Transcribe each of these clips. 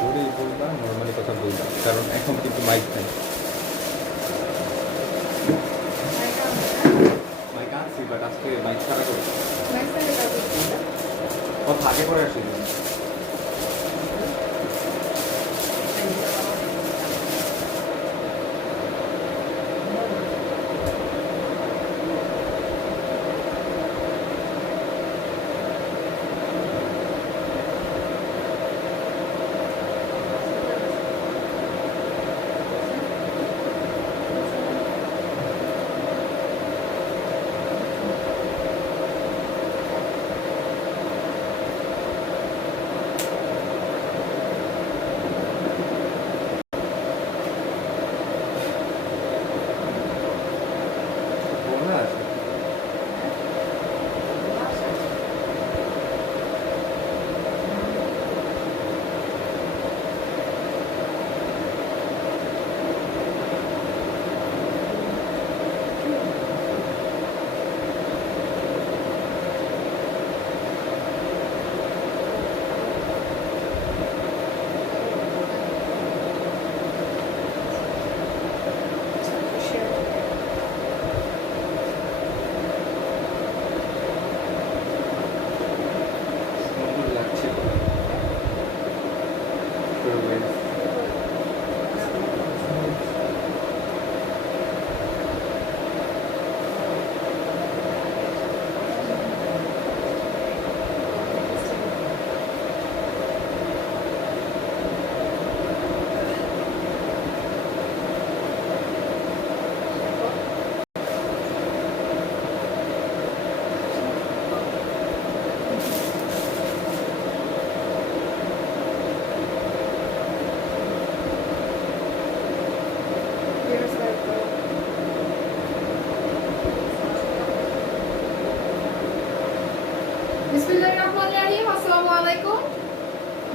জোরে বলবা, নর্মালি কথা বলবা, কারণ এখন কিন্তু মাইক নাই। মাইক আনছি, বাট আজকে মাইক ছাড়া করবো। কথা আগে করে আসি।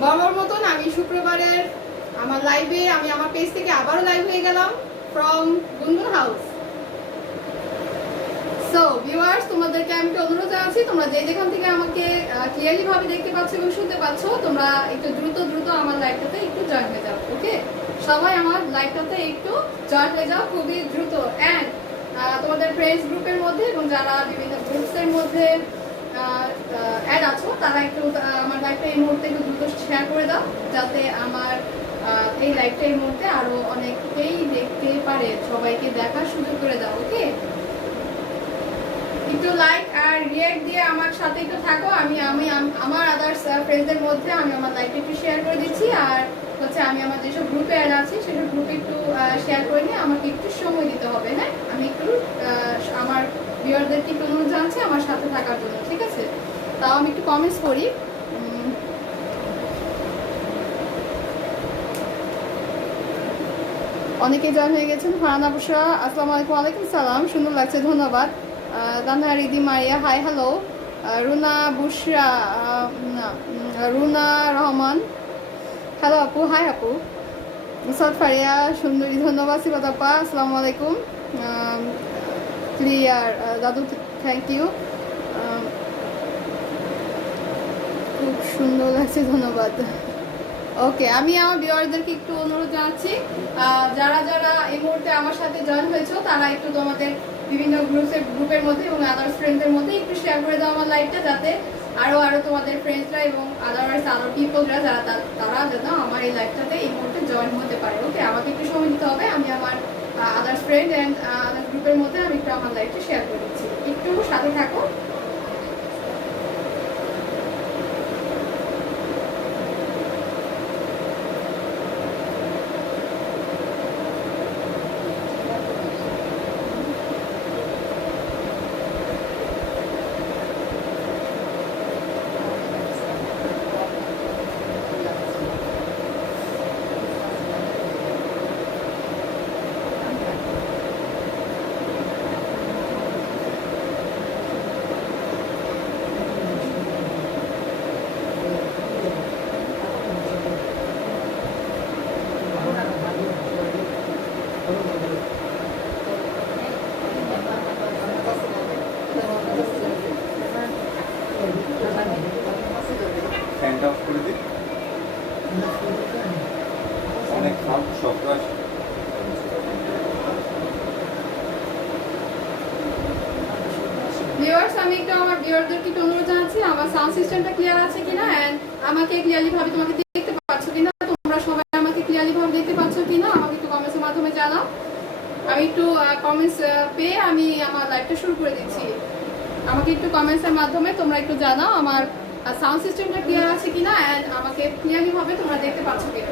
বরাবর মতন আমি শুক্রবারের আমার লাইভে আমি আমার পেজ থেকে আবারও লাইভ হয়ে গেলাম ফ্রম গুনগুন হাউস। সো ভিউয়ার্স, তোমাদেরকে আমি অনুরোধ জানাচ্ছি, তোমরা যে যেখান থেকে আমাকে ক্লিয়ারলি ভাবে দেখতে পাচ্ছ এবং শুনতে পাচ্ছ, তোমরা একটু দ্রুত আমার লাইভটাতে একটু জয়েন হয়ে যাও। ওকে, সবাই আমার লাইভটাতে একটু জয়েন হয়ে যাও খুবই দ্রুত। অ্যান্ড তোমাদের ফ্রেন্ডস গ্রুপের মধ্যে এবং যারা বিভিন্ন গ্রুপসের মধ্যে অ্যাড আছো, তারা একটু আমার লাইভটা এই মুহূর্তে একটু দ্রুত শেয়ার করে দাও, যাতে আমার এই লাইভটা এই মুহূর্তে আরো অনেকেই দেখতে পারে, সবাইকে দেখার সুযোগ করে দাও। ওকে, একটু লাইক আর রিঅ্যাক্ট দিয়ে আমার সাথে একটু থাকো। আমি আমার আদার্স ফ্রেন্ডসদের মধ্যে আমি আমার লাইভটা একটু শেয়ার করে দিচ্ছি, আর হচ্ছে আমি আমার যেসব গ্রুপে অ্যাড আছি সেসব গ্রুপে একটু শেয়ার করে নিয়ে আমাকে একটু সময় দিতে হবে। হ্যাঁ, আমি একটু আমার ভিউয়ারদেরকে একটু অনুরোধ জানাচ্ছি আমার সাথে থাকার জন্য, ঠিক আছে? তাও আমি একটু কমেন্টস করি। অনেকে জয়েন হয়ে গেছেন। ফারহানা বুশরা, আসসালামু আলাইকুম। ওয়ালাইকুম সালাম, সুন্দর লাগছে, ধন্যবাদ। Dana Ridi Maria, hi hello. Runa Bushra, Runa Rahman, hello আপু, হাই আপু। মুসাদ ফারিয়া সুন্দরী, ধন্যবাদ। সিবাতাপ্পা, আসসালামু আলাইকুম। ক্লিয়ার দাদু, থ্যাংক ইউ, খুব সুন্দর লাগছে, ধন্যবাদ। ওকে, আমি আমার ভিউয়ারদেরকে একটু অনুরোধ জানাচ্ছি, যারা যারা এই মুহূর্তে আমার সাথে জয়েন হয়েছে তারা একটু তোমাদের বিভিন্ন গ্রুপের মধ্যে এবং আদার্স ফ্রেন্ডসদের মধ্যে একটু শেয়ার করে দাও আমার লাইভটা, যাতে আরো তোমাদের ফ্রেন্ডসরা এবং আদার পিপলরা যারা তারা যেন আমার এই লাইভটাতে এই মুহূর্তে জয়েন হতে পারে। ওকে, আমাকে একটু সময় দিতে হবে, আমি আমার আদার্স ফ্রেন্ড অ্যান্ড আদার্স গ্রুপের মধ্যে আমি একটু আমার লাইভটা শেয়ার করে দিচ্ছি, একটু সাথে থাকো। সাউন্ড সিস্টেমটা ক্লিয়ার আছে কিনা এন্ড আমাকে ক্লিয়ারলি ভাবে তোমাকে দেখতে পাচ্ছ কিনা, তোমরা সবাই আমাকে ক্লিয়ারলি ভাবে দেখতে পাচ্ছ কিনা আমাকে একটু কমেন্টসের মাধ্যমে জানাও। আমি একটু কমেন্টস পেয়ে আমি আমার লাইভটা শুরু করে দিচ্ছি। আমাকে একটু কমেন্টসের মাধ্যমে তোমরা একটু জানাও আমার সাউন্ড সিস্টেমটা ক্লিয়ার আছে কিনা এন্ড আমাকে ক্লিয়ারলি ভাবে তোমরা দেখতে পাচ্ছ কিনা।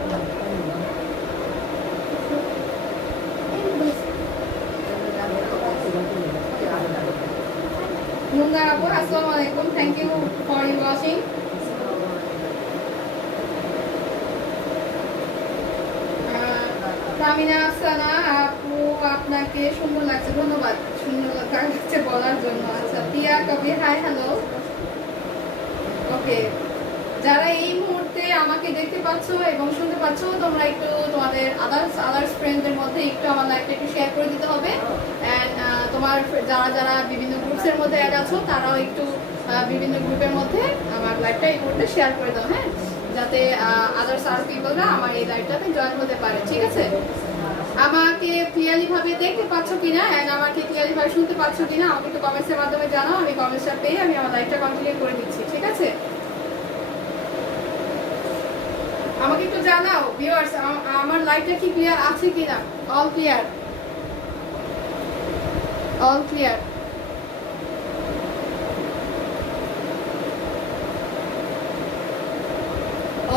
মুন্না আপু আসসালামু আলাইকুম, thank you for you watching. Tamina Afsana আপু আপনাকে সুন্দর লাগছে, ধন্যবাদ সুন্দর লাগছে বলার জন্য। আচ্ছা টিয়া কবির হাই হ্যালো। ওকে, যারা এই মুহূর্তে আমাকে দেখতে পাচ্ছ এবং শুনতে পাচ্ছ তোমরা একটু তোমাদের আদার্স ফ্রেন্ডদের মধ্যে একটু আমার লাইভটা একটু শেয়ার করে দিতে হবে এন্ড তোমার যারা বিভিন্ন গ্রুপসের মধ্যে অ্যাড আছো তারাও একটু বিভিন্ন গ্রুপের মধ্যে আমার লাইভটা এই মুহূর্তে শেয়ার করে দাও, হ্যাঁ, যাতে আদার্স আর পিপলরা আমার এই লাইভটাতে জয়েন হতে পারে, ঠিক আছে? আমাকে ক্লিয়ারলি ভাবে দেখতে পাচ্ছ কিনা এন্ড আমাকে ক্লিয়ারলি ভাবে শুনতে পাচ্ছ কিনা আমাকে একটু কমেন্টসের মাধ্যমে জানাও। আমি কমেন্টসটা পেয়ে আমি আমার লাইভটা কন্টিনিউ করে দিচ্ছি, ঠিক আছে? আমাকে একটু জানাও ভিউয়ার্স আমার লাইভটা কি ক্লিয়ার আছে কিনা। All clear, all clear.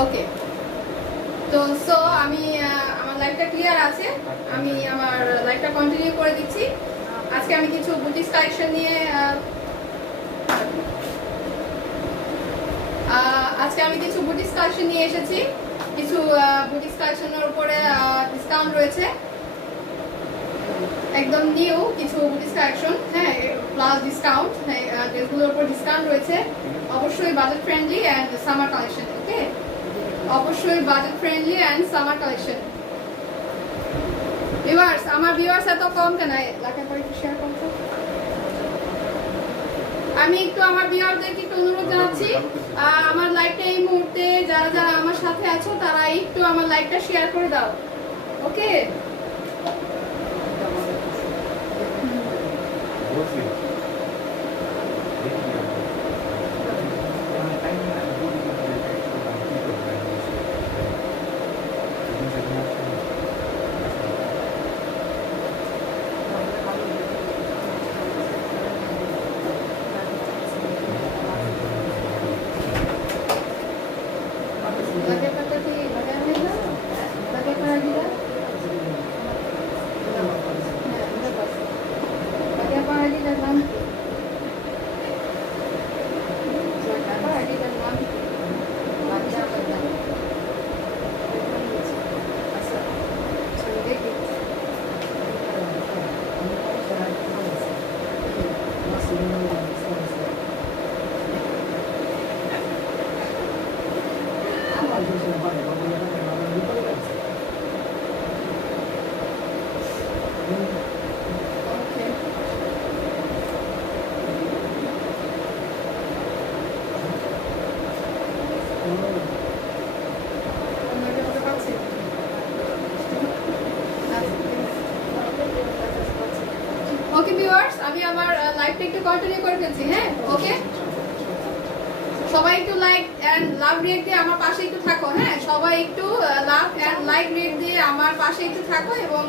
Okay, তো সো আমি আমার লাইভটা ক্লিয়ার আছে, আমি আমার লাইভটা কন্টিনিউ করে দিচ্ছি। আজকে আমি কিছু বুটিক্স কালেকশন নিয়ে এসেছি। কিছু বুটিক্স কালেকশনের উপরে ডিসকাউন্ট রয়েছে, একদম নিউ কিছু বুটিক্স কালেকশন, হ্যাঁ, প্লাস ডিসকাউন্ট, ড্রেসগুলোর উপর ডিসকাউন্ট রয়েছে। অবশ্যই budget friendly and summer collection, okay, অবশ্যই budget friendly and summer collection. Viewers আমার ভিউয়ার্স এত কম কেন, লাইক করে একটু শেয়ার করো। আমি একটু আমার ভিউয়ারদেরকে একটু অনুরোধ জানাচ্ছি আমার লাইভটা এই মুহূর্তে যারা আমার সাথে আছো তারা একটু আমার লাইভটা শেয়ার করে দাও, ওকে? ওকে ভিউয়ার্স আমি আমার লাইভটা একটু কন্টিনিউ করে ফেলছি, হ্যাঁ, ওকে? সবাই একটু লাইক এন্ড লাভ রিয়েক্ট দিয়ে আমার পাশে একটু থাকো, হ্যাঁ, সবাই একটু লাভ এন্ড লাইক রিয়েক্ট দিয়ে আমার পাশে একটু থাকো এবং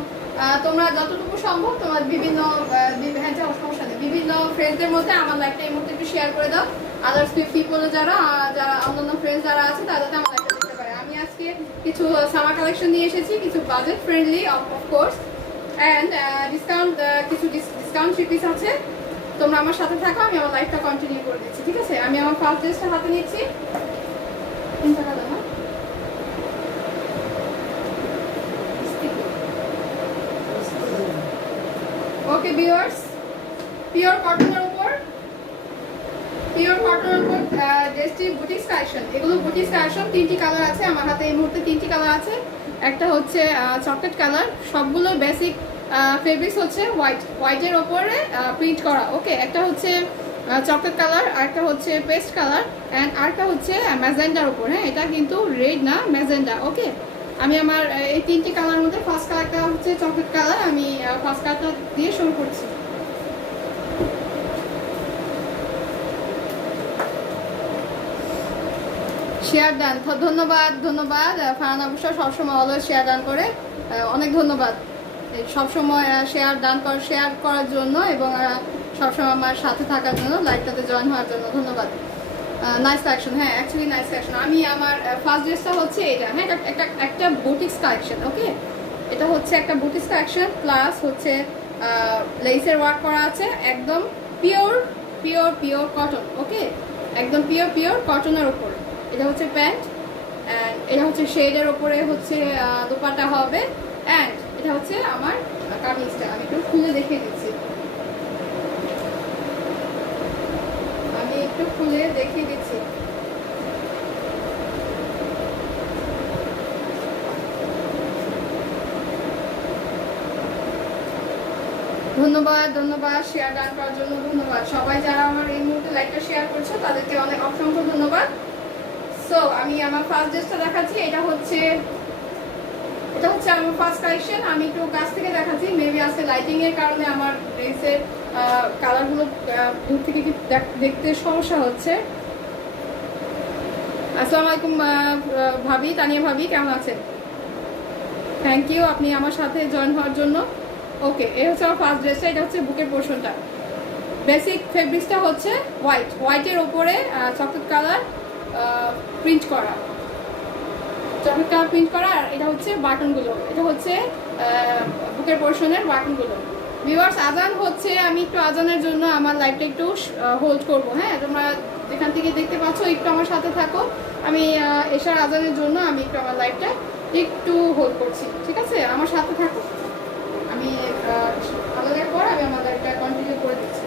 তোমরা যতটুকু সম্ভব তোমার বিভিন্ন সমস্যা নেই বিভিন্ন ফ্রেন্ডদের মধ্যে আমার লাইভটা এই মুহূর্তে একটু শেয়ার করে দাও। আদার্স পিপল যারা অন্যান্য ফ্রেন্ডস যারা আছে তাদের আমার লাইভটা দেখতে পারে। আমি আজকে কিছু সামার কালেকশন নিয়ে এসেছি, কিছু budget friendly of course and discount, কিছু ডিসকাউন্ট থ্রি পিস আছে। তোমরা আমার সাথে থাকো, আমি আমার লাইফটা কন্টিনিউ করে দিচ্ছি, ঠিক আছে? আমি আমার ফার্স্ট ড্রেসটা হাতে নিচ্ছি। ওকে ভিউয়ার্স, পিওর কটনের উপর ড্রেসটি বুটিক্স কালেকশন। এগুলো বুটিক্স কালেকশন, তিনটি কালার আছে আমার হাতে এই মুহূর্তে, তিনটি কালার আছে। একটা হচ্ছে চকলেট কালার, সবগুলো বেসিক ফেব্রিক্স হচ্ছে হোয়াইটের ওপরে প্রিন্ট করা, ওকে? একটা হচ্ছে চকলেট কালার, আরেকটা হচ্ছে পেস্ট কালার অ্যান্ড আরেকটা হচ্ছে ম্যাজেন্ডার ওপর, হ্যাঁ, এটা কিন্তু রেড না, ম্যাজেন্ডা, ওকে? আমি আমার এই তিনটি কালার মধ্যে ফার্স্ট কালারটা হচ্ছে চকলেট কালার, আমি ফার্স্ট কালারটা দিয়ে শুরু করছি। শেয়ার ডান, ধন্যবাদ ধন্যবাদ। ফারহান অবশ্য সবসময় অলওয়েজ শেয়ার ডান করে, অনেক ধন্যবাদ সবসময় শেয়ার করার জন্য এবং সবসময় আমার সাথে থাকার জন্য, লাইভটাতে জয়েন হওয়ার জন্য ধন্যবাদ। নাইস কালেকশন, হ্যাঁ অ্যাকচুয়ালি নাইস কালেকশন। আমি আমার ফার্স্ট ড্রেসটা হচ্ছে এটা, হ্যাঁ একটা বুটিক্স কালেকশন। ওকে, এটা হচ্ছে একটা বুটিক্স কালেকশন প্লাস হচ্ছে লেসের ওয়ার্ক করা আছে, একদম পিওর পিওর পিওর কটন। ওকে, একদম পিওর পিওর কটনের উপর। এটা হচ্ছে প্যান্ট অ্যান্ড এটা হচ্ছে শেডের ওপরে হচ্ছে দোপাট্টা হবে অ্যান্ড এটা হচ্ছে আমার কামিজটা। আমি একটু খুলে দেখিয়ে দিচ্ছি, ধন্যবাদ ধন্যবাদ শেয়ার ডান করার জন্য ধন্যবাদ। সবাই যারা আমার এই মুহূর্তে লাইভটা শেয়ার করছো তাদেরকে অনেক অসংখ্য ধন্যবাদ। সো আমি আমার ফার্স্ট ড্রেসটা দেখাচ্ছি। এটা হচ্ছে আমার ফার্স্ট কালেকশন। আমি একটু কাছ থেকে দেখাচ্ছি, মেবি আজকে লাইটিং এর কারণে আমার ড্রেসের কালারগুলো দূর থেকে কি দেখতে সমস্যা হচ্ছে। আসসালামু আলাইকুম ভাবি, তানিয়া ভাবি, কেমন আছেন? থ্যাংক ইউ আপনি আমার সাথে জয়েন হওয়ার জন্য। ওকে, এই হচ্ছে আমার ফার্স্ট ড্রেসটা। এটা হচ্ছে বুকের পোর্শনটা। বেসিক ফেব্রিক্সটা হচ্ছে হোয়াইটের ওপরে চকলেট কালার প্রিন্ট করা, আর এটা হচ্ছে বাটনগুলো, এটা হচ্ছে বুকের পোর্শনের বাটনগুলো। ভিউয়ার্স, আজান হচ্ছে, আমি একটু আজানের জন্য আমার লাইভটা একটু হোল্ড করবো। হ্যাঁ, তোমরা যেখান থেকে দেখতে পাচ্ছ একটু আমার সাথে থাকো। আমি এশার আজানের জন্য আমি একটু আমার লাইভটা একটু হোল্ড করছি, ঠিক আছে? আমার সাথে থাকো, আমি আলাদার পর আমি আমার লাইভটা কন্টিনিউ করে দিচ্ছি।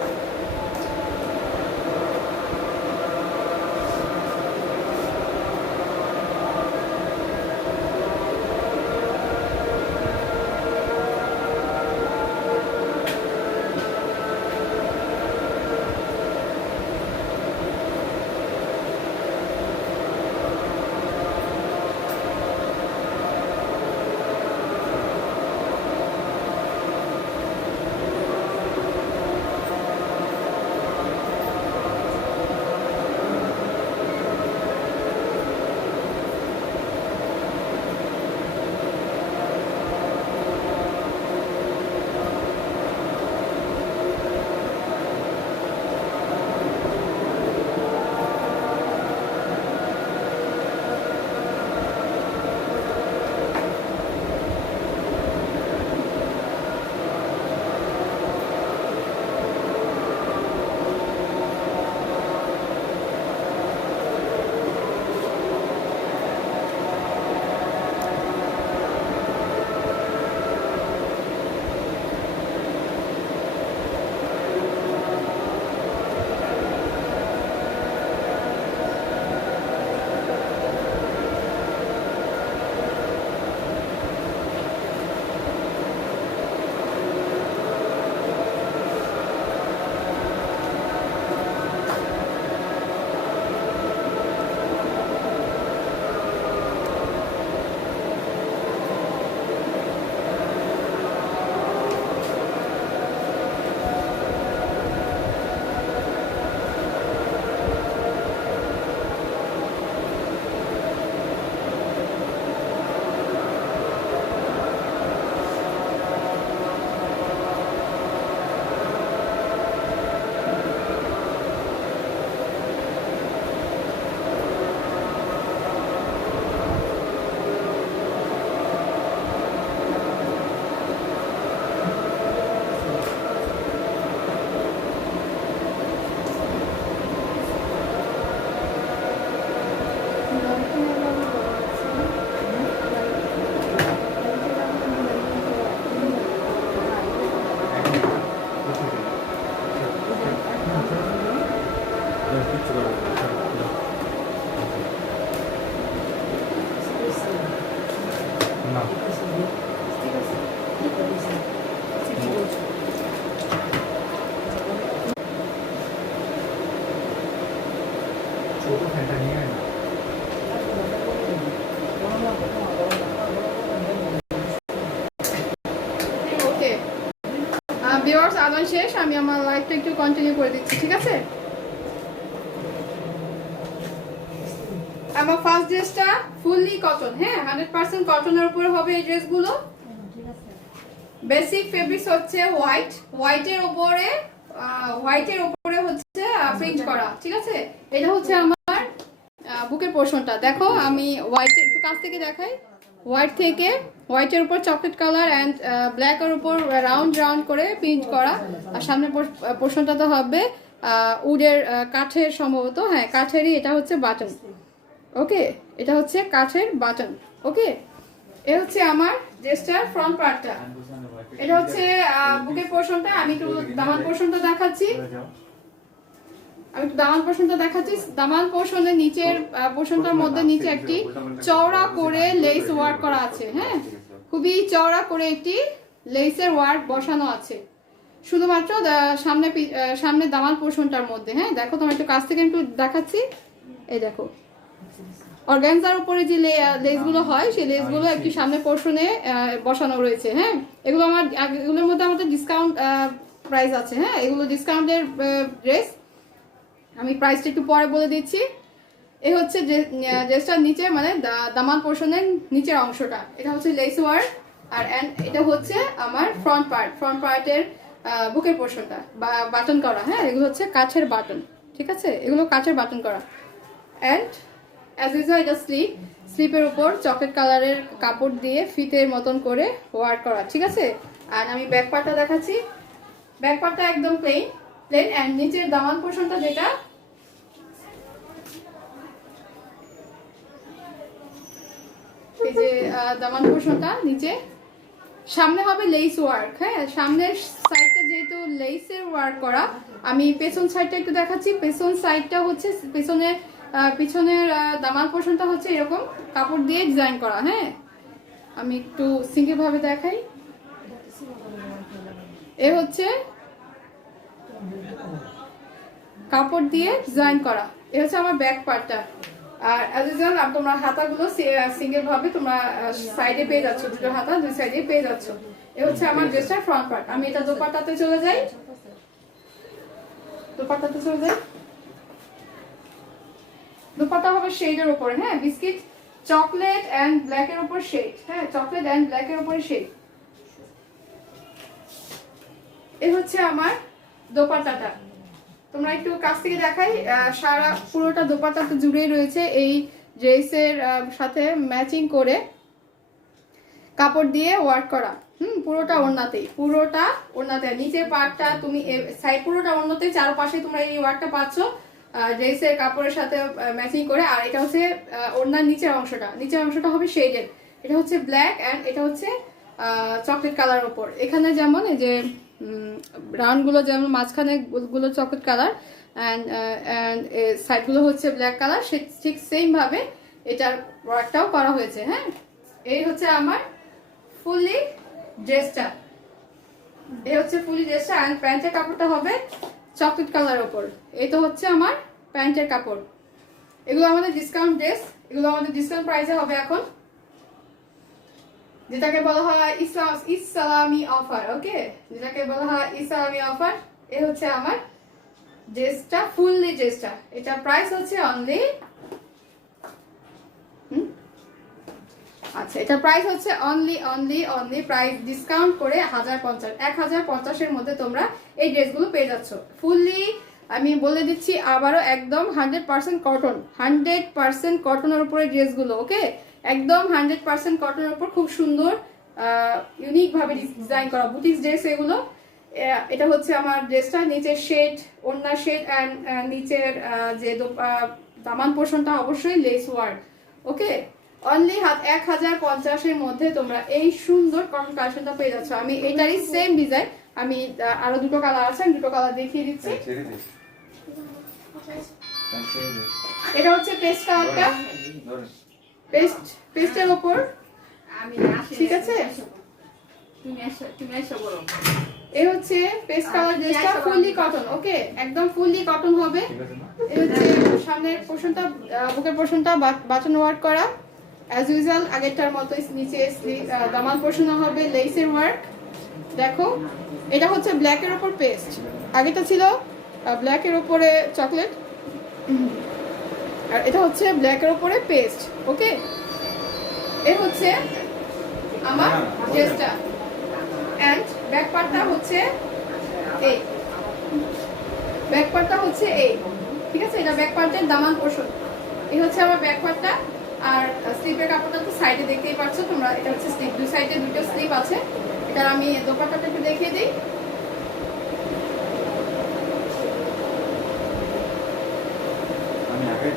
ভিউয়ার্স, আদান শেষ, আমি আমার লাইভটা একটু কন্টিনিউ করে দিচ্ছি, ঠিক আছে? আমার ফার্স্ট ড্রেসটা ফুললি কটন, হ্যাঁ 100% কটনের উপরে হবে এই ড্রেসগুলো। বেসিক ফেব্রিক্স হচ্ছে হোয়াইট, হোয়াইটের উপরে হচ্ছে প্রিন্ট করা, ঠিক আছে। এটা হচ্ছে আমার বুকের পোর্শনটা। দেখো আমি হোয়াইট একটু কাছ থেকে দেখাই। হোয়াইটের উপর চকলেট কালার অ্যান্ড ব্ল্যাকের উপর রাউন্ড রাউন্ড করে প্রিন্ট করা। আর সামনের পোর্শনটা তো হবে উডের কাঠের, সম্ভবত হ্যাঁ কাঠেরই। এটা হচ্ছে বাটন, ওকে, এটা হচ্ছে কাঠের বাটন, ওকে। এ হচ্ছে আমার ড্রেসটার ফ্রন্ট পার্টটা। এটা হচ্ছে বুকের পোর্শনটা। আমি একটু দামান পোর্শনটা দেখাচ্ছি। দামান পোর্শনের নিচের পোর্শনটার মধ্যে নিচে একটি চওড়া করে লেস ওয়ার্ক করা আছে, হ্যাঁ খুবই চওড়া করে একটি লেসের ওয়ার্ক বসানো আছে শুধুমাত্র সামনে দামান পোর্শনটার মধ্যে। হ্যাঁ দেখো, তোমার একটু কাছ থেকে একটু দেখাচ্ছি। এই দেখো অর্গানজার উপরে যে লেসগুলো হয় সেই লেসগুলো একটু সামনে পোর্শনে বসানো রয়েছে। হ্যাঁ এগুলোর মধ্যে আমাদের ডিসকাউন্ট প্রাইস আছে। হ্যাঁ এগুলো ডিসকাউন্টের ড্রেস, আমি প্রাইসটা একটু পরে বলে দিচ্ছি। এই হচ্ছে ড্রেসটার নিচে মানে দামান পোর্শনের নিচের অংশটা, এটা হচ্ছে লেস ওয়ার্ক। আর এটা হচ্ছে আমার ফ্রন্ট পার্টের বুকের পোর্শনটা বাটন করা। হ্যাঁ এগুলো হচ্ছে কাঠের বাটন, ঠিক আছে, এগুলো কাঠের বাটন করা। অ্যান্ড অ্যাজ ইউজুয়াল এটা স্লিপের উপর চকলেট কালারের কাপড় দিয়ে ফিতের মতন করে ওয়ার্ক করা, ঠিক আছে। আর আমি ব্যাক পার্টটা দেখাচ্ছি। ব্যাক পার্টটা একদম প্লেন অ্যান্ড নিচের দামান পোর্শনটা যেটা এই যে দামান পোর্শনটা নিচে সামনে হবে লেস ওয়ার্ক। হ্যাঁ সামনের সাইডটা যেহেতু লেসের ওয়ার্ক করা, আমি পেছন সাইডটা একটু দেখাচ্ছি। পেছন সাইডটা হচ্ছে পিছনের দামান পোর্শনটা হচ্ছে এরকম কাপড় দিয়ে ডিজাইন করা। হ্যাঁ আমি একটু সিঙ্গেল ভাবে দেখাই। এ হচ্ছে কাপড় দিয়ে ডিজাইন করা, এ হচ্ছে আমার ব্যাক পার্টটা। আর অ্যাজ ইউজুয়াল তোমরা হাতাগুলো সিঙ্গেল ভাবে তোমরা সাইডে পেয়ে যাচ্ছ, দুটো হাতা দুই সাইডে পেয়ে যাচ্ছ। এ হচ্ছে আমার ড্রেসটার ফ্রন্ট পার্ট। আমি এটা দোপাট্টাতে চলে যাই। দোপাট্টা হবে শেডের উপরে, হ্যাঁ বিস্কিট চকলেট এন্ড ব্ল্যাক এর উপর শেড। হ্যাঁ চকলেট এন্ড ব্ল্যাক এর উপরে শেড। এই হচ্ছে আমার দোপাট্টাটা। তোমরা একটু কাছ থেকে দেখাই। সারা পুরোটা দোপাট্টাতে জুড়েই রয়েছে এই ড্রেসের সাথে ম্যাচিং করে কাপড় দিয়ে ওয়ার্ক করা। পুরোটা ওড়নাতে নিচের পার্টটা তুমি সাইড পুরোটা ওড়নাতে চারপাশে তোমরা এই ওয়ার্কটা পাচ্ছ ড্রেসের কাপড়ের সাথে ম্যাচিং করে। আর এটা হচ্ছে ওড়নার নিচের অংশটা হবে শেডেড। এটা হচ্ছে ব্ল্যাক এন্ড এটা হচ্ছে চকলেট কালার উপর। এখানে যেমন এই যে রাউন্ডগুলো যেমন মাঝখানে গুলো চকলেট কালার অ্যান্ড সাইডগুলো হচ্ছে ব্ল্যাক কালার, ঠিক সেম ভাবে এটার ওয়ার্কটাও করা হয়েছে। হ্যাঁ এই হচ্ছে আমার ফুললি ড্রেসটা। অ্যান্ড প্যান্টের কাপড়টা হবে চকলেট কালার উপর। এই তো হচ্ছে আমার প্যান্টের কাপড়। এগুলো আমাদের ডিসকাউন্ট ড্রেস, এগুলো আমাদের ডিসকাউন্ট প্রাইসে হবে এখন, যেটাকে বলা হয় ইসলামি অফার। ওকে, যেটাকে বলা হয় ইসলামি অফার। এ হচ্ছে আমার ড্রেসটা, ফুললি ড্রেসটা। এটা প্রাইস হচ্ছে অনলি আচ্ছা, এটা প্রাইস হচ্ছে অনলি প্রাইস ডিসকাউন্ট করে 1050 মধ্যে তোমরা এই ড্রেসগুলো পেয়ে যাচ্ছ। ফুললি আমি বলে দিচ্ছি আবারও, একদম 100% কটন, 100% কটনের উপরে ড্রেসগুলো। ওকে, একদম 100% কটনের উপর খুব সুন্দর ইউনিক ভাবে ডিজাইন করা বুটিক্স ড্রেস এগুলো। এটা হচ্ছে আমার ড্রেসটা, নিচের শেড, ওড়নার শেড অ্যান্ড নিচের যে দামান পোর্শনটা অবশ্যই লেস ওয়ার্ক। ওকে, অনলি 1050 মধ্যে তোমরা এই সুন্দর কটন কালেকশনটা পেয়ে যাচ্ছ। আমি এটারই সেম ডিজাইন, আমি আরো দুটো কালার আছে, আমি দুটো কালার দেখিয়ে দিচ্ছি। এটা হচ্ছে পেস্ট কালারটা, পেস্টের উপর, ঠিক আছে। এই হচ্ছে পেস্ট কালার ড্রেসটা, ফুললি কটন। ওকে, একদম ফুললি কটন হবে। এই হচ্ছে সামনের পোর্শনটা, বুকের পোর্শনটা বাটন ওয়ার্ক করা অ্যাজ ইউজুয়াল আগেরটার মতো। নিচে দামান পোর্শন হবে লেসের ওয়ার্ক। দেখো এটা হচ্ছে ব্ল্যাকের উপর পেস্ট, আগেটা ছিল ব্ল্যাকের উপরে চকলেট। আর এটা হচ্ছে ব্ল্যাকের উপরে পেস্ট। ওকে, এই হচ্ছে আমার ড্রেসটা। অ্যান্ড ব্যাক পার্টটা হচ্ছে এই, ব্যাক পার্টটা হচ্ছে এই, ঠিক আছে? এটা ব্যাক পার্টের দামান পোর্শন। এই হচ্ছে আমার ব্যাক পার্টটা। আর স্লিপের কাপড়টা তো সাইডে দেখতেই পাচ্ছ তোমরা, এটা হচ্ছে স্লিপ, দুই সাইডে দুটো স্লিপ আছে। এটা আমি দোপাট্টাটা একটু দেখিয়ে দিই। আমি আগে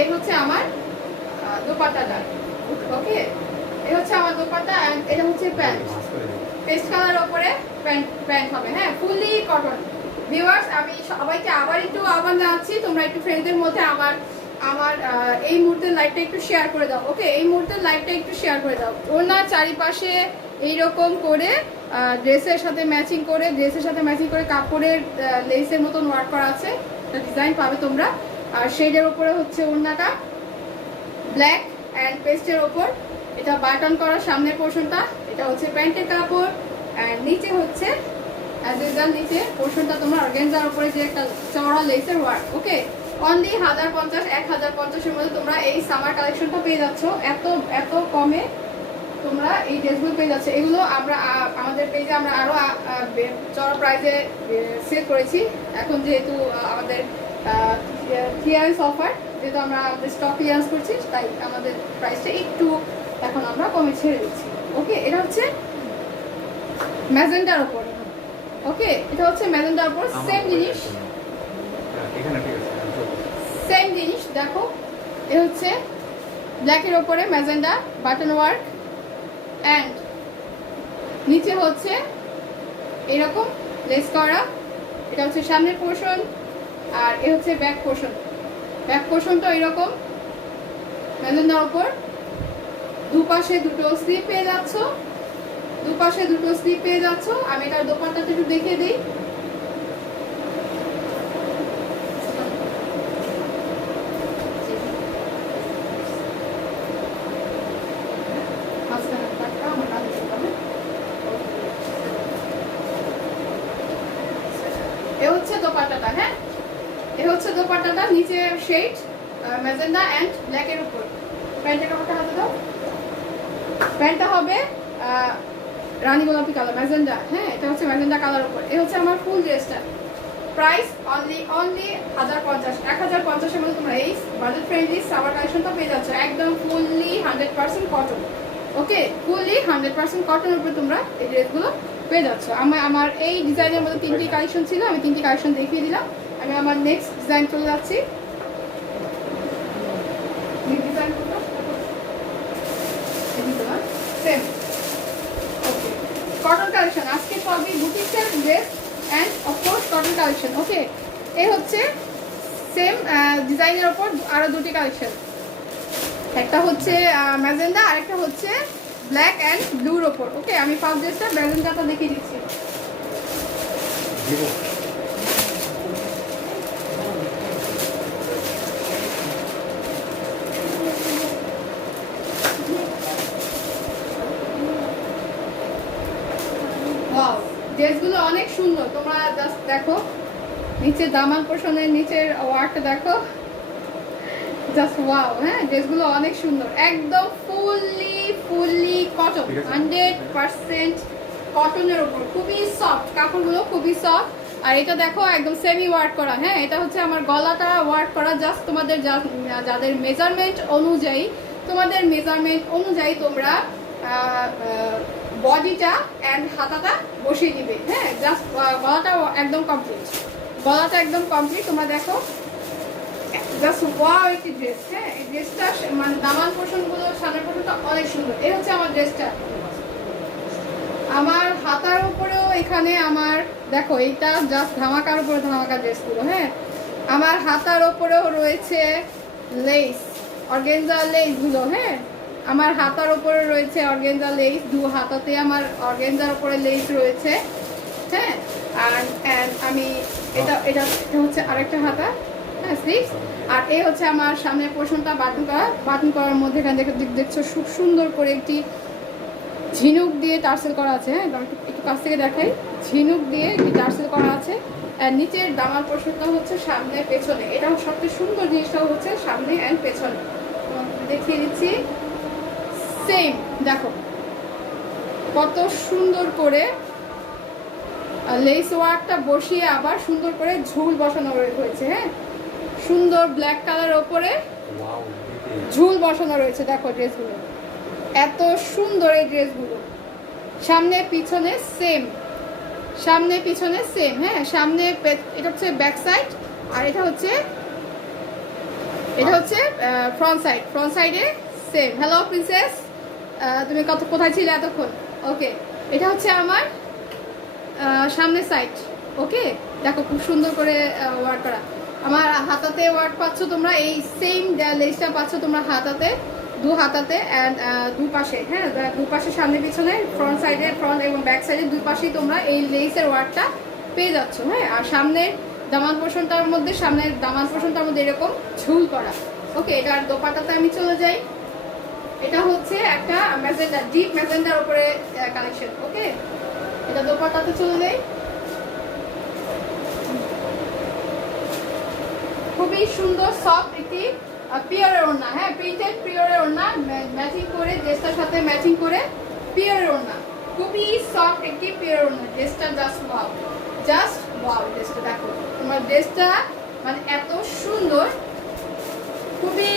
এই হচ্ছে আমার দোপাট্টাটা। ওকে, এই হচ্ছে আমার দোপাট্টা। এন্ড এটা হচ্ছে প্যান্ট, পেস্ট কালার উপরে প্যান্ট হবে। হ্যাঁ, ফুললি কটন। ভিউয়ার্স, আমি সবাইকে আবার একটু আহ্বান জানাচ্ছি, তোমরা একটু ফ্রেন্ডদের মধ্যে আমার এই মুহূর্তের লাইভটা একটু শেয়ার করে দাও। ওকে, এই মুহূর্তের লাইভটা একটু শেয়ার করে দাও। ওনার চারিপাশে এইরকম করে ড্রেসের সাথে ম্যাচিং করে কাপড়ের লেসের মতন ওয়ার্ক করা আছে, একটা ডিজাইন পাবে তোমরা। আর শেডের উপরে হচ্ছে ওড়নাটা ব্ল্যাক অ্যান্ড পেস্টের ওপর, এটা বাটন করা সামনের পোর্শনটা। এটা হচ্ছে প্যান্টের কাপড়। অ্যান্ড নিচে হচ্ছে নিচে পোর্শনটা তোমার অর্গানজার উপরে যে একটা চওড়া লেসের ওয়ার্ক। ওকে, অনলি 1050-1050 এর মধ্যে তোমরা এই সামার কালেকশনটা পেয়ে যাচ্ছ। এত কমে তোমরা এই ড্রেসগুলো পেয়ে যাচ্ছে। এগুলো আমরা আমাদের পেজে আমরা আরো চড়া প্রাইসে সেল করেছি। এখন যেহেতু আমাদের ক্লিয়ারেন্স অফার, যেহেতু আমরা আমাদের স্টক ক্লিয়ারেন্স করছি, তাই আমাদের প্রাইসটা একটু এখন আমরা কমে ছেড়ে দিচ্ছি। ওকে, এটা হচ্ছে ম্যাজেন্ডার উপর। ওকে, এটা হচ্ছে ম্যাজেন্ডার উপর। সেম জিনিস, এখানে ঠিক আছে। সেম জিনিস দেখো, এটা হচ্ছে ব্ল্যাকের ওপরে ম্যাজেন্ডা বাটন ওয়ার্ক অ্যান্ড নিচে হচ্ছে এরকম লেস করা। এটা হচ্ছে সামনের পোর্শন আর এ হচ্ছে ব্যাক পোর্শন। ব্যাক পোর্শনটা এরকম ম্যাজেন্ডার ওপর, দুপাশে দুটো স্লিপ পেয়ে যাচ্ছ। আমি এটার দোপাট্টাটা একটু দেখিয়ে দিই। এ হচ্ছে দোপাট্টাটা। হ্যাঁ, এ হচ্ছে দোপাট্টাটা, নিচে শেড ম্যাজেন্ডা অ্যান্ড ব্ল্যাকের উপর। প্যান্টের কাপড়টা হাতে দাও। প্যান্টটা হবে রানী গোলাপি কালার ম্যাজেন্ডা। হ্যাঁ, এটা হচ্ছে ম্যাজেন্ডা কালার উপর। এ হচ্ছে আমার ফুল ড্রেসটা। প্রাইস অনলি 1050 এর মধ্যে তোমরা এই বাজেট ফ্রেন্ডলি সামার কালেকশনটা পেয়ে যাচ্ছ, একদম ফুললি 100% কটন। ওকে, ফুললি 100% কটনের উপর তোমরা এই ড্রেসগুলো পেয়ে যাচ্ছ। আমার এই ডিজাইনের মধ্যে 3টি কালেকশন ছিল, আমি 3টি কালেকশন দেখিয়ে দিলাম। আমি আমার নেক্সট ডিজাইন চলে যাচ্ছি। ডিজাইন সেম কটন কালেকশন, আজকে সবই বুটিকের dress and of course cotton collection. Okay, এই হচ্ছে সেম ডিজাইনের ওপর আরো দুটি কালেকশন, একটা হচ্ছে ম্যাজেন্ডা আর একটা হচ্ছে ব্ল্যাক অ্যান্ড ব্লুর ওপর। ওকে, আমি ফার্স্ট ড্রেসটা ম্যাজেন্ডাটা দেখিয়ে দিচ্ছি। ওয়াও, ড্রেসগুলো অনেক সুন্দর, তোমরা জাস্ট দেখো নিচে দামান পোর্শনের নিচের ওয়ার্কটা দেখো, জাস্ট ওয়াও। হ্যাঁ, ড্রেসগুলো অনেক সুন্দর, একদম ফুললি কটন, 100% কটনের উপর, খুবই সফট কাপড়গুলো, খুবই সফট। আর এটা দেখো একদম সেমি ওয়ার্ক করা। হ্যাঁ, এটা হচ্ছে আমার গলাটা ওয়ার্ক করা, জাস্ট তোমাদের যাদের মেজারমেন্ট অনুযায়ী তোমরা বডিটা অ্যান্ড হাতাটা বসিয়ে দিবে। হ্যাঁ, জাস্ট গলাটা একদম কমপ্লিট। তোমরা দেখো জাস্ট ওয়াও একটি ড্রেস। হ্যাঁ, এই ড্রেসটা মানে দামান পোর্শনগুলো, সামনের পোর্শনটা অনেক সুন্দর। এই হচ্ছে আমার ড্রেসটা। আমার হাতার উপরেও এখানে আমার দেখো এইটা জাস্ট ধামাকার উপরে ধামাকা ড্রেসগুলো। হ্যাঁ, আমার হাতার উপরেও রয়েছে লেস, অর্গানজা লেসগুলো। হ্যাঁ, আমার হাতার উপরে রয়েছে অর্গানজা লেস, দু হাতাতে আমার অর্গানজার উপরে লেস রয়েছে। হ্যাঁ, আর আমি এটা হচ্ছে আরেকটা হাতা। হ্যাঁ, স্লিভস। আর এই হচ্ছে আমার সামনের পোর্শনটা বাটন করার মধ্যে, এখানে দেখছো খুব সুন্দর করে একটি ঝিনুক দিয়ে টার্সেল করা আছে। হ্যাঁ, একটু কাছ থেকে দেখাই। ঝিনুক দিয়ে একটু টার্সেল করা আছে। আর নিচের দামার পোর্শনটা হচ্ছে সামনে পেছনে। এটাও সবচেয়ে সুন্দর জিনিসটাও হচ্ছে সামনে অ্যান্ড পেছনে। দেখিয়ে দিচ্ছি। সেম দেখো কত সুন্দর করে লেস ওয়ার্কটা বসিয়ে আবার সুন্দর করে ঝুল বসানো হয়েছে। হ্যাঁ, সুন্দর ব্ল্যাক কালার ওপরে ঝুল বসানো রয়েছে। দেখো ড্রেসগুলো এত সুন্দর, এই ড্রেসগুলো সামনে পিছনে সেম, সামনে পিছনে সেম। হ্যাঁ, সামনে এটা হচ্ছে ব্যাক সাইড আর এটা হচ্ছে ফ্রন্ট সাইড। ফ্রন্ট সাইডে সেম। হ্যালো প্রিন্সেস, তুমি কোথায় ছিলে এতক্ষণ? ওকে, এটা হচ্ছে আমার সামনের সাইড। ওকে, দেখো খুব সুন্দর করে ওয়ার্ক করা। আমার হাতাতে ওয়ার্ক পাচ্ছ তোমরা, এই সেম লেসটা পাচ্ছ তোমরা হাতাতে, দু হাতাতে অ্যান্ড দুই পাশে। হ্যাঁ, দুই পাশে সামনে পিছনে, ফ্রন্ট সাইডে, ফ্রন্ট এবং ব্যাক সাইডে দুই পাশেই তোমরা এই লেসের ওয়ার্কটা পেয়ে যাচ্ছ। হ্যাঁ, আর সামনের দামান পোর্শনটার মধ্যে, সামনের দামান পোর্শনটার মধ্যে এরকম ঝুল করা। ওকে, এটার দোপাট্টাতে আমি চলে যাই। এটা হচ্ছে একটা ম্যাজেন্ডা, ডিপ ম্যাজেন্ডার উপরে কালেকশন। ওকে, এটা দোপাট্টাতে চলে যাই। খুবই সুন্দর সফট একটি পিওরের ওড়না। হ্যাঁ, প্রিন্টেড পিওরের ওড়না, ম্যাচিং করে ড্রেসটার সাথে ম্যাচিং করে পিওরের ওড়না। খুবই সফট একটি পিওর ওড়না। ড্রেসটা জাস্ট ওয়াও, জাস্ট ওয়াও। ড্রেসটা দেখো, তোমার ড্রেসটা মানে এত সুন্দর, খুবই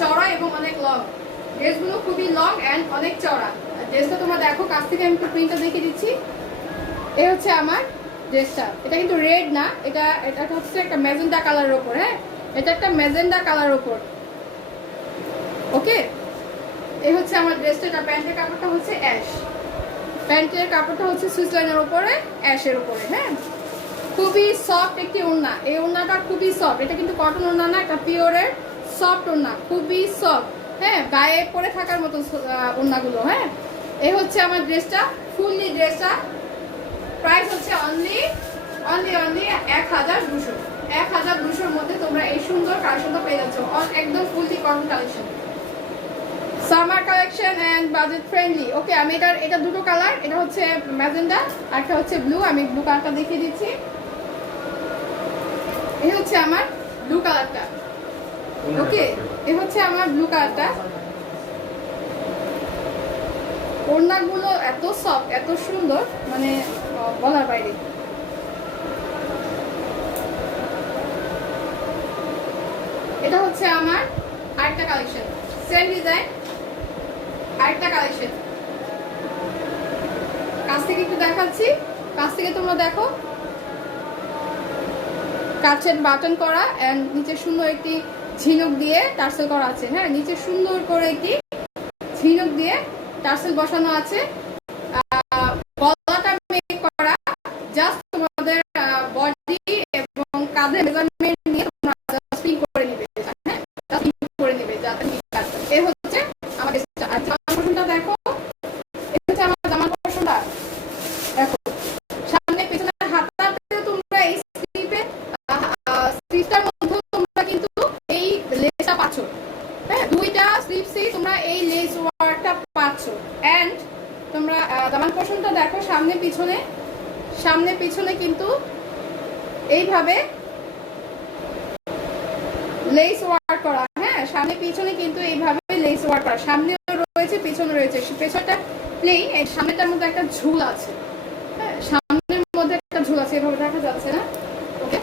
চওড়া এবং অনেক লং। ড্রেসগুলো খুবই লং অ্যান্ড অনেক চওড়া। ড্রেসটা তোমরা দেখো, কাছ থেকে আমি একটু প্রিন্টটা দেখিয়ে দিচ্ছি। এই হচ্ছে আমার ড্রেসটা। এটা কিন্তু রেড না, এটা হচ্ছে একটা ম্যাজেন্ডা কালারের ওপর। হ্যাঁ, এটা একটা ম্যাজেন্ডা কালার ওপর। ওকে, এই হচ্ছে আমার ড্রেসটা। এটা প্যান্টের কাপড়টা হচ্ছে অ্যাশ, প্যান্টের কাপড়টা হচ্ছে সুইচ লাইনের উপরে, অ্যাশের উপরে। হ্যাঁ, খুবই সফট একটি ওড়না। এই ওড়নাটা খুবই সফট। এটা কিন্তু কটন ওড়না না, এটা পিওরের সফট ওড়না, খুবই সফট। হ্যাঁ, গায়ে পরে থাকার মতো ওড়নাগুলো। হ্যাঁ, এই হচ্ছে আমার ড্রেসটা, ফুললি ড্রেসটা। প্রাইস হচ্ছে অনলি 1200। 1200-র মধ্যে তোমরা এই সুন্দর কালেকশনটা পেয়ে যাচ্ছ, একদম fully cotton collection, summer collection and budget friendly. Okay, আমি এটা দুটো কালার, এটা হচ্ছে ম্যাজেন্ডা আর একটা হচ্ছে ব্লু। আমি ব্লু কালারটা দেখিয়ে দিচ্ছি। এই হচ্ছে আমার ব্লু কালারটা। ওকে, এই হচ্ছে আমার ব্লু কালারটা। ওড়নাগুলো এত সফট, এত সুন্দর, মানে বলার বাইরে। এটা হচ্ছে আমার আরেকটা কালেকশন, সেম ডিজাইন, আরেকটা কালেকশন। কাছ থেকে একটু দেখাচ্ছি, কাছ থেকে তোমরা দেখো। কাচের বাটন করা এন্ড নিচে সুন্দর একটি ঝিনুক দিয়ে টার্সেল করা আছে। হ্যাঁ, নিচে সুন্দর করে একটি ঝিনুক দিয়ে টার্সেল বসানো আছে। গলাটা মেক করা, জাস্ট তোমাদের বডি এবং কাঁধের মেজারমেন্ট নিয়ে তোমরা জাস্ট ফিল করে নেবে। হ্যাঁ, জাস্ট ফিল করে নেবে যাতে এই হচ্ছে আমার ড্রেসটা। আর জামা পোর্শনটা দেখো, এই হচ্ছে আমার জামা পোর্শনটা দেখো। সামনে পেছনে হাতাতে তোমরা এই স্লিপটার মধ্যে তোমরা কিন্তু এই লেসটা পাচ্ছ। হ্যাঁ, দুইটা স্লিপসে তোমরা এই লেস ওয়ার্কটা পাচ্ছ। এন্ড তোমরা জামা পোর্শনটা দেখো, সামনে পিছনে কিন্তু এইভাবে লেস ওয়ার্ক করা। হ্যাঁ, সামনে পিছনে কিন্তু এইভাবে লেস ওয়ার্ক করা, সামনেও রয়েছে পিছনে রয়েছে। পেছনটা প্লেন, এই সামনেটার মধ্যে একটা ঝুল আছে। হ্যাঁ, সামনের মধ্যে একটা ঝুল আছে, এভাবে দেখা যাচ্ছে না? ওকে,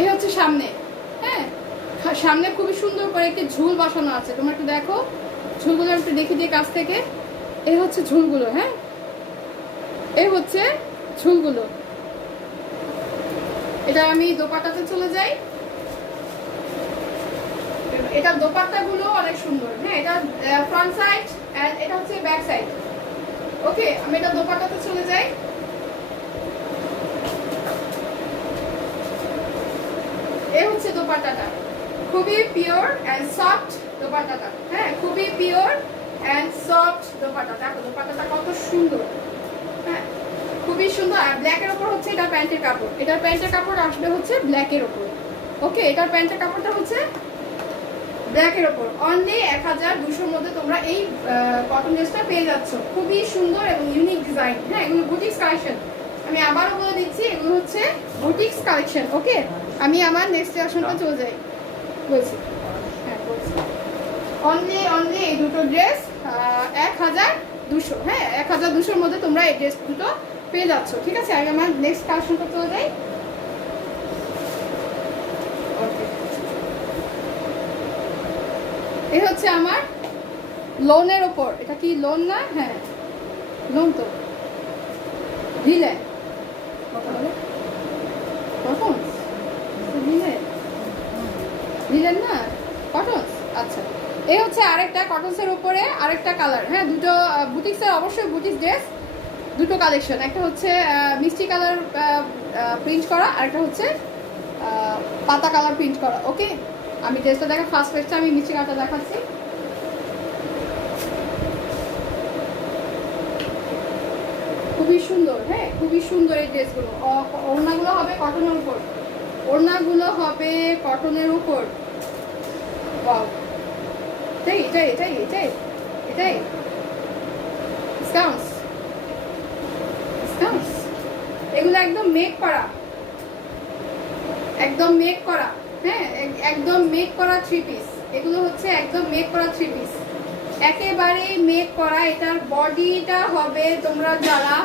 এই হচ্ছে সামনে। হ্যাঁ, সামনে খুবই সুন্দর করে একটি ঝুল বসানো আছে। তোমরা একটু দেখো ঝুলগুলো, একটু দেখিয়ে দিই কাছ থেকে। এই হচ্ছে ঝুলগুলো। হ্যাঁ, এই হচ্ছে ঝুলগুলো। এটা আমি দোপাট্টাতে চলে যাই। এটা দোপাট্টাগুলো অনেক সুন্দর। হ্যাঁ, এটা ফ্রন্ট সাইড এন্ড এটা হচ্ছে ব্যাক সাইড। ওকে, আমি এটা দোপাট্টাতে চলে যাই। এই হচ্ছে দোপাট্টাটা, খুবই পিওর এন্ড সফট দোপাট্টাটা। হ্যাঁ, খুবই পিওর এন্ড সফট দোপাট্টা। দেখো দোপাট্টাটা কত সুন্দর। হ্যাঁ, খুবই সুন্দর। আর ব্ল্যাকের উপর হচ্ছে এটা প্যান্টের কাপড়। এটার প্যান্টের কাপড় আসবে হচ্ছে ব্ল্যাকের উপর। ওকে, এটার প্যান্টের কাপড়টা হচ্ছে ব্ল্যাকের ওপর অনলি 1200 মধ্যে তোমরা এই কটন ড্রেসটা পেয়ে যাচ্ছ। খুবই সুন্দর এবং ইউনিক ডিজাইন। হ্যাঁ, এগুলো বুটিক্স কালেকশন। আমি আবারও বলে দিচ্ছি, এগুলো হচ্ছে বুটিক্স কালেকশন। ওকে, আমি আমার নেক্সট কালেকশনটা চলে যাই। বলছি, হ্যাঁ বলছি, অনলি এই দুটো ড্রেস 1200। হ্যাঁ, 1200-র মধ্যে তোমরা এই ড্রেস দুটো পেয়ে যাচ্ছ। ঠিক আছে, আমি আমার নেক্সট কালেকশনটা চলে যাই। ওকে, এই হচ্ছে আমার লোনের ওপর। এটা কি লোন না? হ্যাঁ লোন তো দিলে কটন দিলেন না কটন। আচ্ছা, এই হচ্ছে আরেকটা কটনসের উপরে আরেকটা কালার। হ্যাঁ, দুটো বুটিক্সের, অবশ্যই বুটিক্স ড্রেস দুটো কালেকশন। একটা হচ্ছে মিষ্টি কালার প্রিন্ট করা, আরেকটা হচ্ছে পাতা কালার প্রিন্ট করা। ওকে, আমি ড্রেসটা দেখা ফার্স্ট পেজটা আমি মিষ্টি কালারটা দেখাচ্ছি। খুবই সুন্দর। হ্যাঁ, খুবই সুন্দর এই ড্রেসগুলো। ওড়নাগুলো হবে কটনের উপর, ওড়নাগুলো হবে কটনের উপর। ওয়াও, এটাই এটাই এটাই এটাই এটাই স্কাউন্স স্কাউন্স। এগুলো একদম মেক করা, একদম মেক করা। হ্যাঁ, একদম মেক করা থ্রি পিস। এগুলো হচ্ছে একদম মেক করা থ্রি পিস, একেবারে মেক করা। এটার বডিটা হবে তোমরা যারা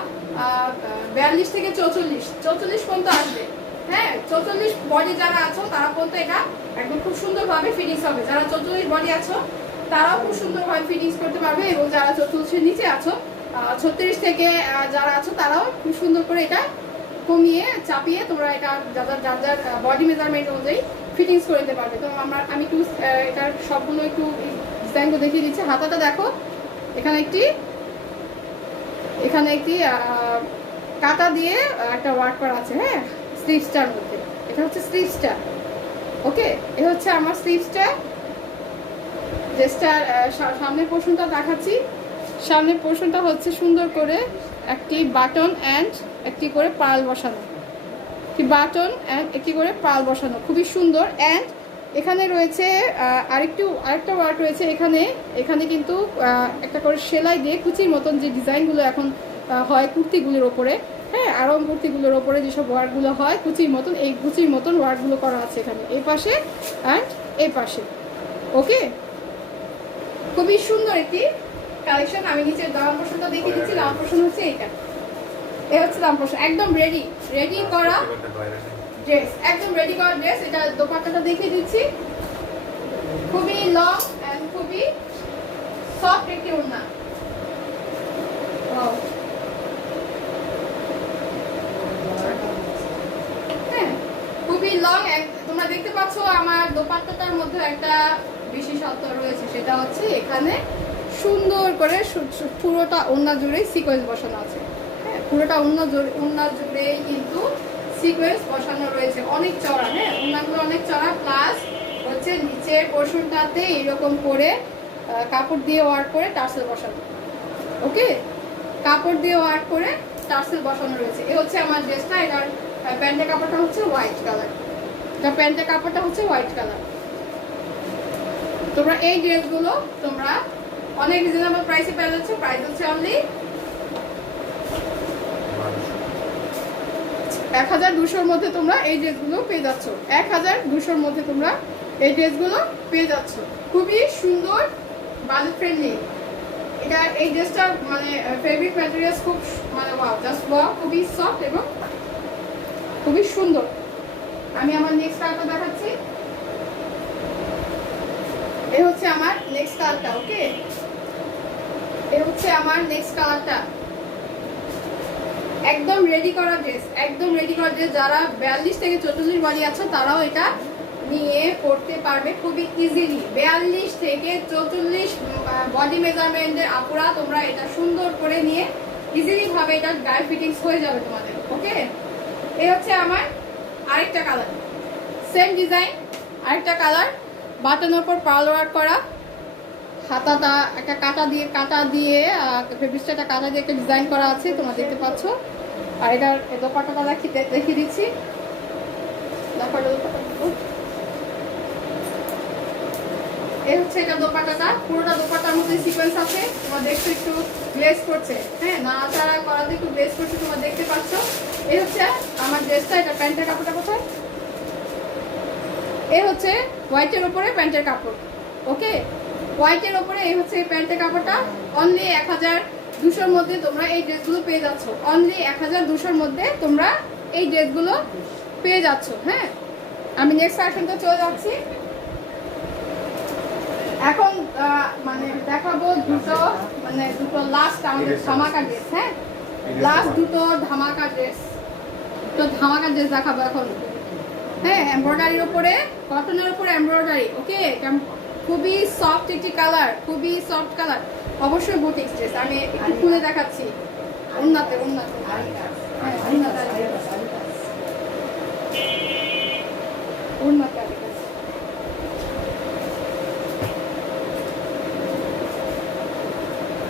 42 থেকে 44 পর্যন্ত আসবে। হ্যাঁ, 44 বডি যারা আছো তারা পর্যন্ত এটা একদম খুব সুন্দরভাবে ফিটিংস হবে। যারা 44 বডি আছো তারাও খুব সুন্দরভাবে ফিটিংস করতে পারবে, এবং যারা 44-এর নিচে আছো 36 থেকে যারা আছো তারাও খুব সুন্দর করে এটা কমিয়ে চাপিয়ে তোমরা এটা যার যার বডি মেজারমেন্ট অনুযায়ী ফিটিংস করে নিতে পারবে। তো আমি একটু এটার সবগুলো একটু ডিজাইনগুলো দেখিয়ে দিচ্ছি। হাতাটা দেখো, এখানে একটি কাটা দিয়ে একটা ওয়ার্ক করা আছে। হ্যাঁ, স্লিভসটার মধ্যে এটা হচ্ছে স্লিভসটা। ওকে, এ হচ্ছে আমার স্লিভসটা। ড্রেসটার সামনের পোর্শনটা দেখাচ্ছি। সামনের পোর্শনটা হচ্ছে সুন্দর করে একটি বাটন অ্যান্ড একটি করে পার্ল বসানো, একটি বাটন অ্যান্ড একটি করে পার্ল বসানো, খুবই সুন্দর। অ্যান্ড এখানে রয়েছে আরেকটা ওয়ার্ক রয়েছে। এখানে কিন্তু একটা করে সেলাই দিয়ে কুচির মতন যে ডিজাইনগুলো এখন হয় কুর্তিগুলোর ওপরে, হ্যাঁ আরং কুর্তিগুলোর ওপরে যেসব ওয়ার্কগুলো হয় কুচির মতন, এই কুচির মতন ওয়ার্কগুলো করা আছে এখানে এই পাশে অ্যান্ড এই পাশে। ওকে, খুবই সুন্দর একটি কালেকশন। আমি নিচের দাম পোর্শনটা দেখিয়ে দিচ্ছি। দাম পোর্শন হচ্ছে এইটা, এই হচ্ছে দাম পোর্শন। একদম রেডি করা ড্রেস, একদম রেডি করা ড্রেস। এটা দোপাট্টাটা দেখিয়ে দিচ্ছি। খুবই লং এন্ড খুবই সফট একটি ওড়না। হ্যাঁ, খুবই লং। তোমরা দেখতে পাচ্ছ আমার দোপাট্টাটার মধ্যে একটা বিশেষত্ব রয়েছে, সেটা হচ্ছে এখানে সুন্দর করে পুরোটা ওড়না জুড়ে সিকোয়েন্স বসানো আছে। হ্যাঁ, পুরোটা ওড়না জুড়ে কিন্তু সিকোয়েন্স বসানো রয়েছে, অনেক চড়া। হ্যাঁ, ওড়নাগুলো অনেক চড়া, প্লাস হচ্ছে নিচের পোর্শনটাতে এরকম করে কাপড় দিয়ে ওয়ার্ক করে টার্সেল বসানো। ওকে, কাপড় দিয়ে ওয়ার্ক করে টার্সেল বসানো রয়েছে। এই হচ্ছে আমার ড্রেসটা। এটার প্যান্টের কাপড়টা হচ্ছে হোয়াইট কালার। এটা প্যান্টের কাপড়টা হচ্ছে হোয়াইট কালার। তোমরা এই ড্রেসগুলো তোমরা অনেক রিজনেবল প্রাইসে পেয়ে যাচ্ছ। প্রাইস হচ্ছে অনলি 1200-র মধ্যে তোমরা এই ড্রেসগুলো পেয়ে যাচ্ছ। 1200-র মধ্যে তোমরা এই ড্রেসগুলো পেয়ে যাচ্ছ। খুবই সুন্দর, বাজেট ফ্রেন্ডলি। এই ড্রেসটা মানে ফেব্রিক ম্যাটেরিয়ালস খুব মানে ওয়াও, জাস্ট ওয়াও, খুবই সফট এবং খুবই সুন্দর। আমি আমার নেক্সট কালারটা দেখাচ্ছি। এই হচ্ছে আমার নেক্সট কালারটা। ওকে, এই হচ্ছে আমার নেক্সট কালারটা। একদম রেডি করা ড্রেস, একদম রেডি করা ড্রেস। যারা 42 থেকে 44 বডি আছে তারাও এটা নিয়ে পড়তে পারবে খুবই ইজিলি। 42 থেকে 44 বডি মেজারমেন্টের আপুরা তোমরা এটা সুন্দর করে নিয়ে ইজিলি ভাবে এটা গায়ে ফিটিংস হয়ে যাবে তোমাদের। ওকে, এই হচ্ছে আমার আরেকটা কালার, সেম ডিজাইন, আরেকটা কালার। বাটনের উপর পার্ল ওয়ার্ক করা, হাতাটা একটা কাটা দিয়ে ফেব্রিক্সটা একটা কাটা দিয়ে একটা ডিজাইন করা আছে, তোমরা দেখতে পাচ্ছ। আর এটার দোপাট্টাটা দেখিয়ে দিচ্ছি। এই হচ্ছে এটা দোপাট্টাটা, পুরোটা দোপাট্টার মধ্যে সিকোয়েন্স আছে, তোমরা দেখছো একটু গ্লেজ করছে, হ্যাঁ নাড়াচাড়া করাতে একটু গ্লেজ করছে, তোমরা দেখতে পাচ্ছ। এই হচ্ছে আমার ড্রেসটা, এটা প্যান্টের কাপড়টা কোথায়, এই হচ্ছে হোয়াইটের উপরে প্যান্টের কাপড়, ওকে হোয়াইটের উপরে এই হচ্ছে এই প্যান্টের কাপড়টা। অনলি 1200-র মধ্যে তোমরা এই ড্রেসগুলো পেয়ে যাচ্ছ, অনলি 1200-র মধ্যে তোমরা এই ড্রেসগুলো পেয়ে যাচ্ছ। হ্যাঁ, আমি নেক্সট ফ্যাশনটা চলে যাচ্ছি। এখন মানে দেখাবো দুটো লাস্ট আমাদের ধামাকা ড্রেস। হ্যাঁ, লাস্ট দুটো ধামাকা ড্রেস, তো ধামাকা ড্রেস দেখাবো এখন। হ্যাঁ, এমব্রয়ডারির উপরে, কটনের উপরে এমব্রয়ডারি, ওকে খুবই সফট একটি কালার, খুবই সফট কালার, অবশ্যই বুটিক্স ড্রেস। আমি একটু খুলে দেখাচ্ছি। ওন্নাতে হ্যাঁ ওন্নাতে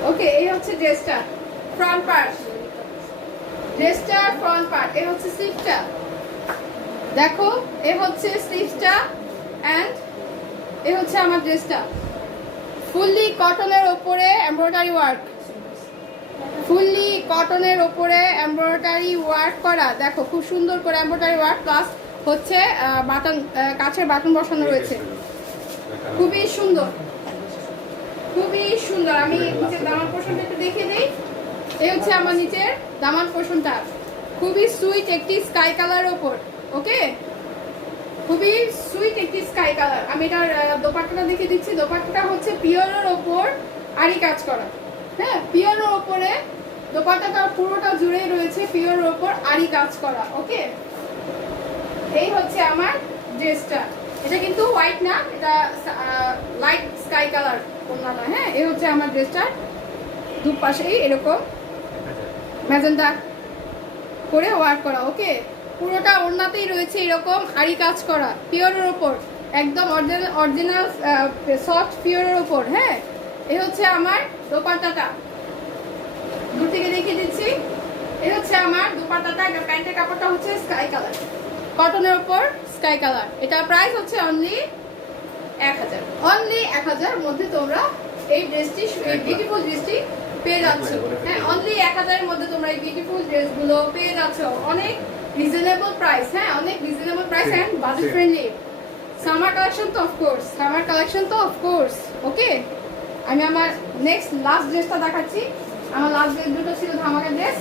ওকে। এই হচ্ছে ড্রেসটা ফ্রন্ট পার্ট, ড্রেসটার ফ্রন্ট পার্ট। এই হচ্ছে স্লিভটা, দেখো এই হচ্ছে স্লিভসটা, এন্ড এই হচ্ছে আমার ড্রেসটা। ফুললি কটনের ওপরে এমব্রয়ডারি ওয়ার্ক, ফুললি কটনের ওপরে এমব্রয়ডারি ওয়ার্ক করা, দেখো খুব সুন্দর করে এমব্রয়ডারি ওয়ার্ক, প্লাস হচ্ছে বাটন, কাছের বাটন বসানো রয়েছে, খুবই সুন্দর, খুবই সুন্দর। আমি নিচের দামান পোর্শনটা একটু দেখে দিই। এই হচ্ছে আমার নিচের দামান পোর্শনটা, খুবই সুইট একটি স্কাই কালার ওপর, ওকে খুবই সুইট একটি স্কাই কালার। আমি এটার দোপাট্টাটা দেখে দিচ্ছি। দোপাট্টাটা হচ্ছে পিওরের ওপর আরি কাজ করা, হ্যাঁ পিওরের ওপরে দোপাট্টাটা পুরোটা জুড়েই রয়েছে পিওরের ওপর আরি কাজ করা, ওকে। এই হচ্ছে আমার ড্রেসটা, এটা কিন্তু হোয়াইট না, এটা লাইট স্কাই কালার ওড়নাটা। হ্যাঁ, এই হচ্ছে আমার ড্রেসটার দুপাশেই এরকম ম্যাজেন্টা করে ওয়ার্ক করা, ওকে পুরোটা ওড়নাতেই রয়েছে এরকম আরি কাজ করা পিওরের ওপর, একদম অরিজিনাল সফট পিওরের ওপর। হ্যাঁ, এই হচ্ছে আমার দোপাট্টাটা, দূর থেকে দেখিয়ে দিচ্ছি। এই হচ্ছে আমার দোপাট্টাটা, এটা প্যান্টের কাপড়টা হচ্ছে স্কাই কালার, কটনের ওপর স্কাই কালার। এটা প্রাইস হচ্ছে অনলি 1000, অনলি 1000 মধ্যে তোমরা এই ড্রেসটি, এই বিউটিফুল ড্রেসটি পেয়ে যাচ্ছ। হ্যাঁ, অনলি 1000 এর মধ্যে তোমরা এই বিউটিফুল ড্রেসগুলো পেয়ে যাচ্ছ, অনেক রিজনেবল প্রাইস। হ্যাঁ, অনেক reasonable price and budget friendly. Summer collection তো অফকোর্স, সামার কালেকশন তো অফকোর্স, ওকে। আমি আমার নেক্সট লাস্ট ড্রেসটা দেখাচ্ছি। আমার লাস্ট ড্রেস দুটো ছিল ধামাকা ড্রেস,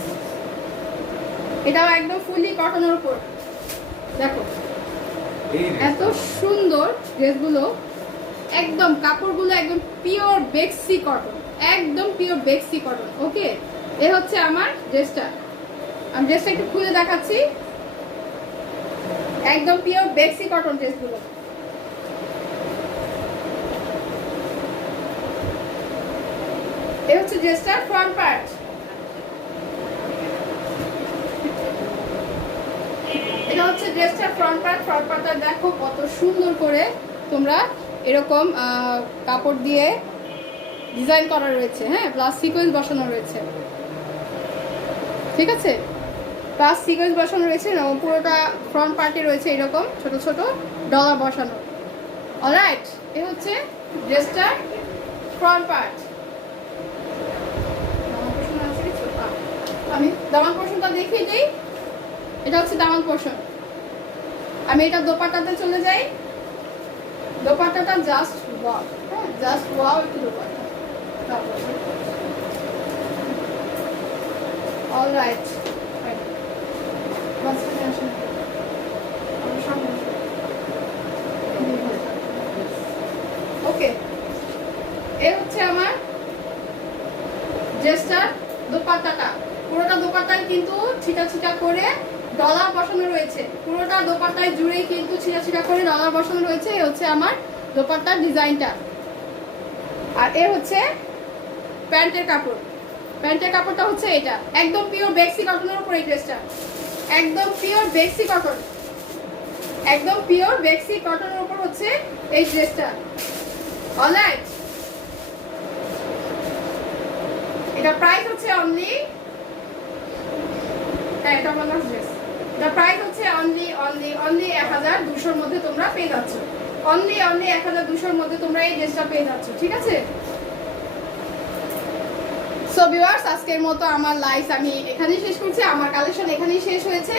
এটাও একদম ফুলি কটনের উপর, দেখো এত সুন্দর ড্রেসগুলো, একদম কাপড়গুলো একদম পিওর বেক্সি কটন, একদম পিওর বেক্সি কটন, ওকে। এ হচ্ছে আমার ড্রেসটা, আমি ড্রেসটা একটু খুলে দেখাচ্ছি, একদম পিওর বেক্সি কটন ড্রেসগুলো। এই হচ্ছে ড্রেসটার ফ্রন্ট পার্ট, এটা হচ্ছে ড্রেসটার ফ্রন্ট পার্ট। ফ্রন্ট পার্টটা দেখো কত সুন্দর করে তোমরা এরকম কাপড় দিয়ে ডিজাইন করা রয়েছে, হ্যাঁ প্লাস সিকোয়েন্স বসানো রয়েছে, ঠিক আছে প্লাস সিকোয়েন্স বসানো রয়েছে, পুরোটা ফ্রন্ট পার্টে রয়েছে এরকম ছোট ছোট ডলার বসানো। অলরাইট, এ হচ্ছে ড্রেসটার ফ্রন্ট পার্ট। আমি দামান পোর্শনটা দেখিয়ে দিই, এটা হচ্ছে দামান পোর্শন। আমি এটা দোপাট্টাতে চলে যাই, দোপাট্টাটা জাস্ট ওয়াও, হ্যাঁ জাস্ট ওয়াও একটু দোপাট্টা। অলরাইট, ওকে, এ হচ্ছে আমার ড্রেসটার দোপাট্টাটা। পুরোটা দোপাট্টায় কিন্তু ছিটা ছিটা করে ডলার বসানো রয়েছে, পুরোটা দোপাট্টায় জুড়েই কিন্তু ছিটা ছিটা করে ডলার বসানো রয়েছে। এই হচ্ছে আমার দোপাট্টার ডিজাইনটা, আর এ হচ্ছে প্যান্টের কাপড়। প্যান্টের কাপড়টা হচ্ছে এটা, একদম পিওর বেক্সি কটনের উপর এই ড্রেসটা, একদম পিওর বেক্সি কটন, একদম পিওর বেক্সি কটনের উপর হচ্ছে এই ড্রেসটা। অলরাইট, এটা প্রাইস হচ্ছে অনলি, হ্যাঁ এটা আমার লাস্ট ড্রেস, এটা প্রাইস হচ্ছে অনলি 1200 মধ্যে তোমরা পেয়ে যাচ্ছ। অনলি 1200 মধ্যে তোমরা এই ড্রেসটা পেয়ে যাচ্ছ, ঠিক আছে? সো ভিউয়ার্স, আজকের মতো আমার লাইভ আমি এখানেই শেষ করছি, আমার কালেকশন এখানেই শেষ হয়েছে।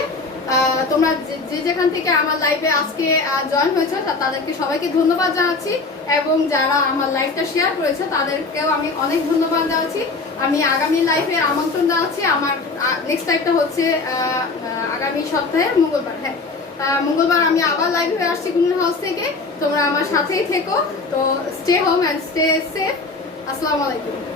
তোমরা যে যেখান থেকে আমার লাইভে আজকে জয়েন হয়েছে তাদেরকে সবাইকে ধন্যবাদ জানাচ্ছি, এবং যারা আমার লাইভটা শেয়ার করেছে তাদেরকেও আমি অনেক ধন্যবাদ জানাচ্ছি। আমি আগামী লাইভে আমন্ত্রণ জানাচ্ছি। আমার নেক্সট লাইভটা হচ্ছে আগামী সপ্তাহে মঙ্গলবার। হ্যাঁ, মঙ্গলবার আমি আবার লাইভে আসছি গুনগুন হাউস থেকে। তোমরা আমার সাথেই থেকো। তো stay home and stay safe. আসসালামু আলাইকুম।